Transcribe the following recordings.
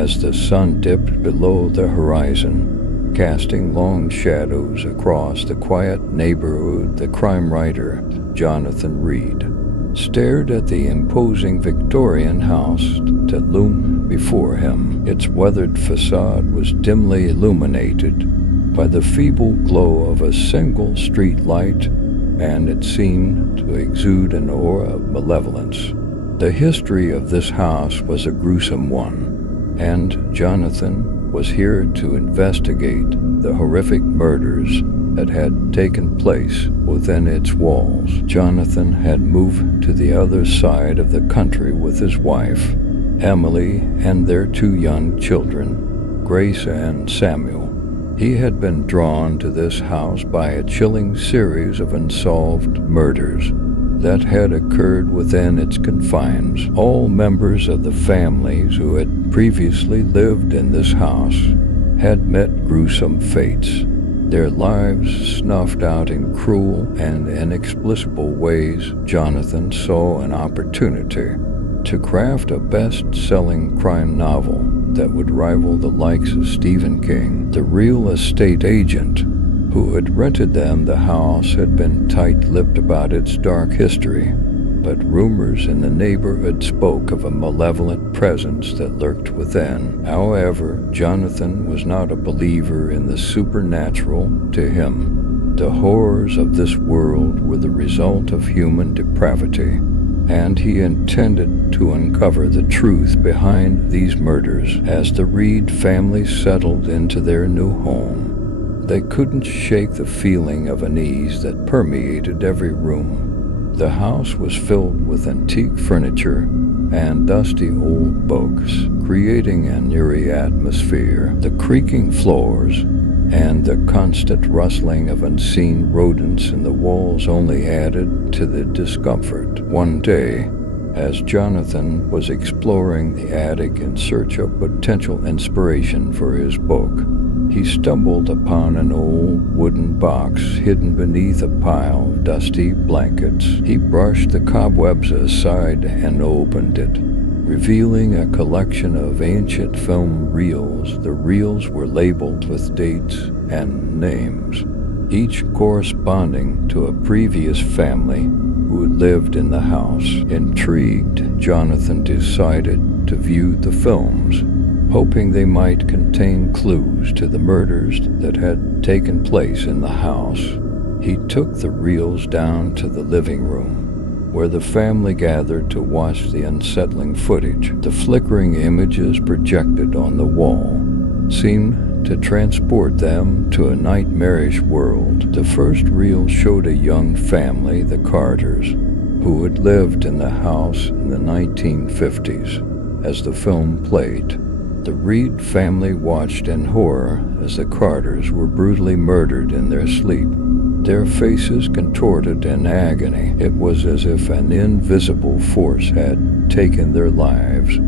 as the sun dipped below the horizon, casting long shadows across the quiet neighborhood. The crime writer, Jonathan Reed, stared at the imposing Victorian house that loomed before him. Its weathered facade was dimly illuminated by the feeble glow of a single street light, and it seemed to exude an aura of malevolence. The history of this house was a gruesome one, and Jonathan was here to investigate the horrific murders that had taken place within its walls. Jonathan had moved to the other side of the country with his wife, Emily, and their 2 young children, Grace and Samuel. He had been drawn to this house by a chilling series of unsolved murders that had occurred within its confines. All members of the families who had previously lived in this house had met gruesome fates, their lives snuffed out in cruel and inexplicable ways. Jonathan saw an opportunity to craft a best-selling crime novel that would rival the likes of Stephen King. The real estate agent who had rented them the house had been tight-lipped about its dark history, but rumors in the neighborhood spoke of a malevolent presence that lurked within. However, Jonathan was not a believer in the supernatural. To him, the horrors of this world were the result of human depravity, and he intended to uncover the truth behind these murders. As the Reed family settled into their new home, they couldn't shake the feeling of unease that permeated every room. The house was filled with antique furniture and dusty old books, creating an eerie atmosphere. The creaking floors and the constant rustling of unseen rodents in the walls only added to the discomfort. One day, as Jonathan was exploring the attic in search of potential inspiration for his book, he stumbled upon an old wooden box hidden beneath a pile of dusty blankets. He brushed the cobwebs aside and opened it, revealing a collection of ancient film reels. The reels were labeled with dates and names, each corresponding to a previous family who had lived in the house. Intrigued, Jonathan decided to view the films, hoping they might contain clues to the murders that had taken place in the house. He took the reels down to the living room, where the family gathered to watch the unsettling footage. The flickering images projected on the wall seemed to transport them to a nightmarish world. The first reel showed a young family, the Carters, who had lived in the house in the 1950s. As the film played, the Reed family watched in horror as the Carters were brutally murdered in their sleep, their faces contorted in agony. It was as if an invisible force had taken their lives,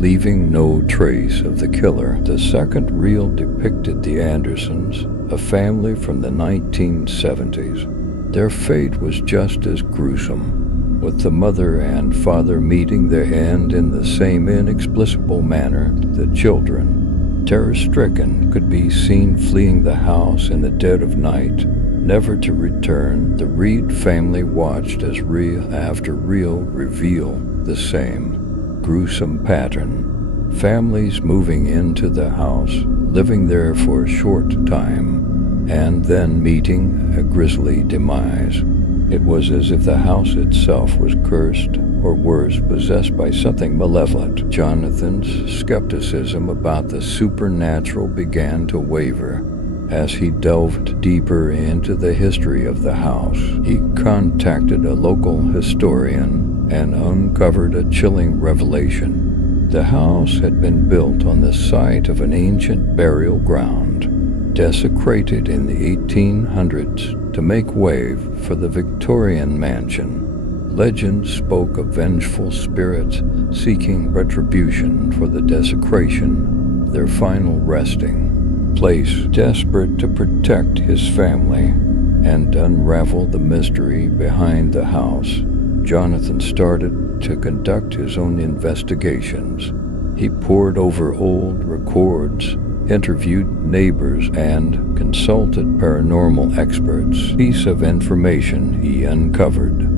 leaving no trace of the killer. The second reel depicted the Andersons, a family from the 1970s. Their fate was just as gruesome, with the mother and father meeting their end in the same inexplicable manner. The children, terror-stricken, could be seen fleeing the house in the dead of night, never to return. The Reed family watched as reel after reel revealed the same gruesome pattern. Families moving into the house, living there for a short time, and then meeting a grisly demise. It was as if the house itself was cursed, or worse, possessed by something malevolent. Jonathan's skepticism about the supernatural began to waver as he delved deeper into the history of the house. He contacted a local historian and uncovered a chilling revelation. The house had been built on the site of an ancient burial ground, desecrated in the 1800s to make way for the Victorian mansion. Legends spoke of vengeful spirits seeking retribution for the desecration, their final resting place. Desperate to protect his family and unravel the mystery behind the house, Jonathan started to conduct his own investigations. He pored over old records, interviewed neighbors, and consulted paranormal experts. Piece of information he uncovered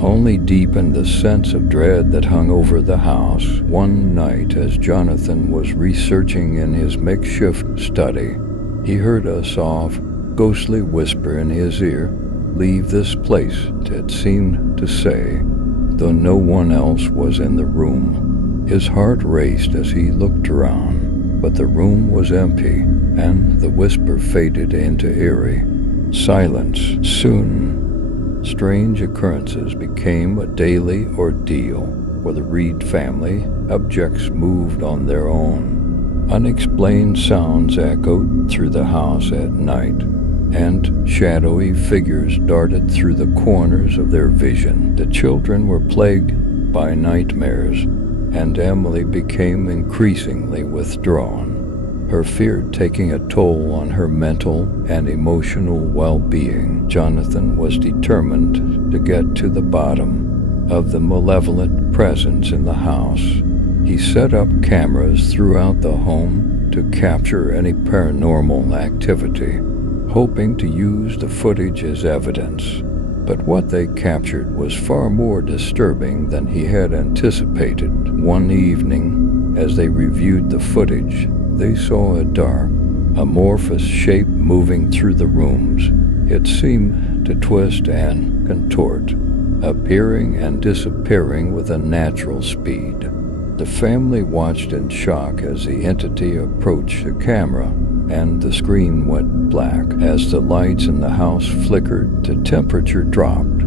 only deepened the sense of dread that hung over the house. One night, as Jonathan was researching in his makeshift study, he heard a soft, ghostly whisper in his ear. "Leave this place," it seemed to say, though no one else was in the room. His heart raced as he looked around, but the room was empty, and the whisper faded into eerie silence. Soon, strange occurrences became a daily ordeal for the Reed family. Objects moved on their own. Unexplained sounds echoed through the house at night, and shadowy figures darted through the corners of their vision. The children were plagued by nightmares, and Emily became increasingly withdrawn, her fear taking a toll on her mental and emotional well-being. Jonathan was determined to get to the bottom of the malevolent presence in the house. He set up cameras throughout the home to capture any paranormal activity, hoping to use the footage as evidence. But what they captured was far more disturbing than he had anticipated. One evening, as they reviewed the footage, they saw a dark, amorphous shape moving through the rooms. It seemed to twist and contort, appearing and disappearing with unnatural speed. The family watched in shock as the entity approached the camera, and the screen went black. As the lights in the house flickered, the temperature dropped,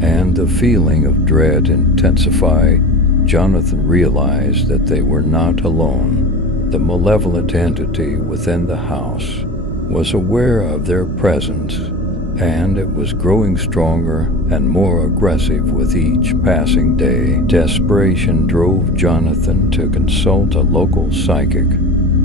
and the feeling of dread intensified. Jonathan realized that they were not alone. The malevolent entity within the house was aware of their presence, and it was growing stronger and more aggressive with each passing day. Desperation drove Jonathan to consult a local psychic,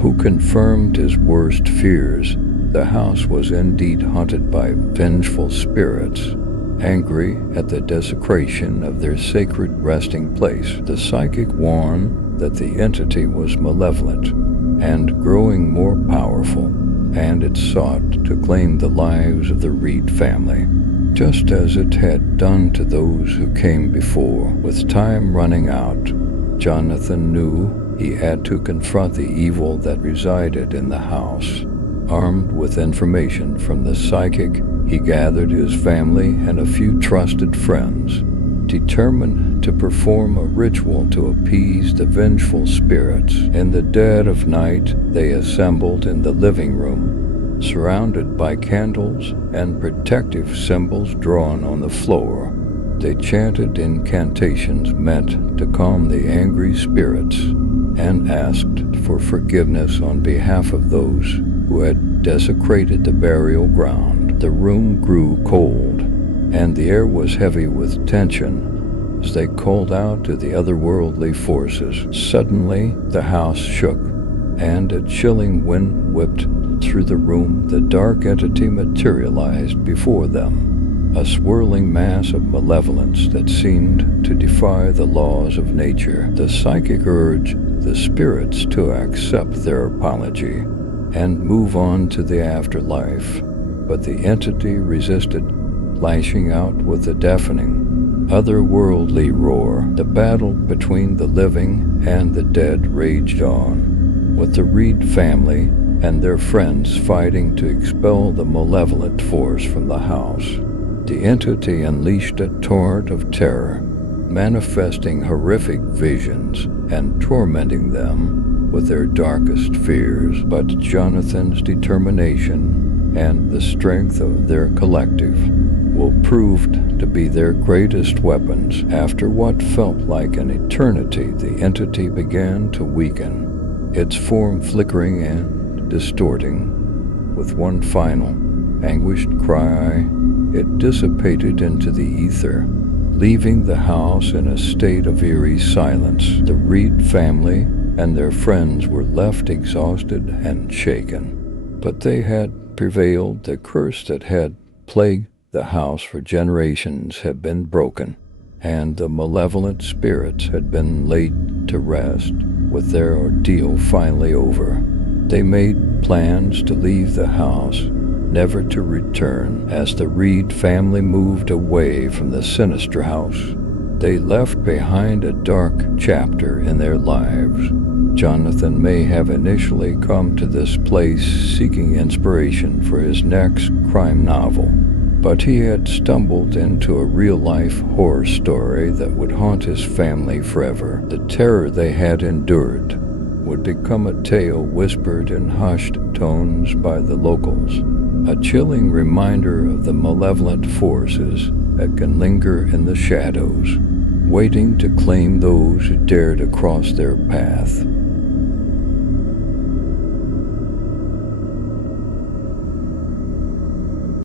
who confirmed his worst fears. The house was indeed haunted by vengeful spirits, angry at the desecration of their sacred resting place. The psychic warned that the entity was malevolent and growing more powerful, and it sought to claim the lives of the Reed family, just as it had done to those who came before. With time running out, Jonathan knew he had to confront the evil that resided in the house. Armed with information from the psychic, he gathered his family and a few trusted friends, determined to perform a ritual to appease the vengeful spirits. In the dead of night, they assembled in the living room, surrounded by candles and protective symbols drawn on the floor. They chanted incantations meant to calm the angry spirits and asked for forgiveness on behalf of those who had desecrated the burial ground. The room grew cold, and the air was heavy with tension as they called out to the otherworldly forces. Suddenly, the house shook, and a chilling wind whipped through the room. The dark entity materialized before them, a swirling mass of malevolence that seemed to defy the laws of nature. The psychic urged the spirits to accept their apology and move on to the afterlife, but the entity resisted, lashing out with a deafening, otherworldly roar. The battle between the living and the dead raged on, with the Reed family and their friends fighting to expel the malevolent force from the house. The entity unleashed a torrent of terror, manifesting horrific visions and tormenting them with their darkest fears. But Jonathan's determination and the strength of their collective will proved to be their greatest weapons. After what felt like an eternity, the entity began to weaken, its form flickering and distorting. With one final, anguished cry, it dissipated into the ether, leaving the house in a state of eerie silence. The Reed family and their friends were left exhausted and shaken, but they had prevailed. The curse that had plagued the house for generations had been broken, and the malevolent spirits had been laid to rest. With their ordeal finally over, they made plans to leave the house, never to return. As the Reed family moved away from the sinister house, they left behind a dark chapter in their lives. Jonathan may have initially come to this place seeking inspiration for his next crime novel, but he had stumbled into a real-life horror story that would haunt his family forever. The terror they had endured would become a tale whispered in hushed tones by the locals, a chilling reminder of the malevolent forces that can linger in the shadows, waiting to claim those who dare to cross their path.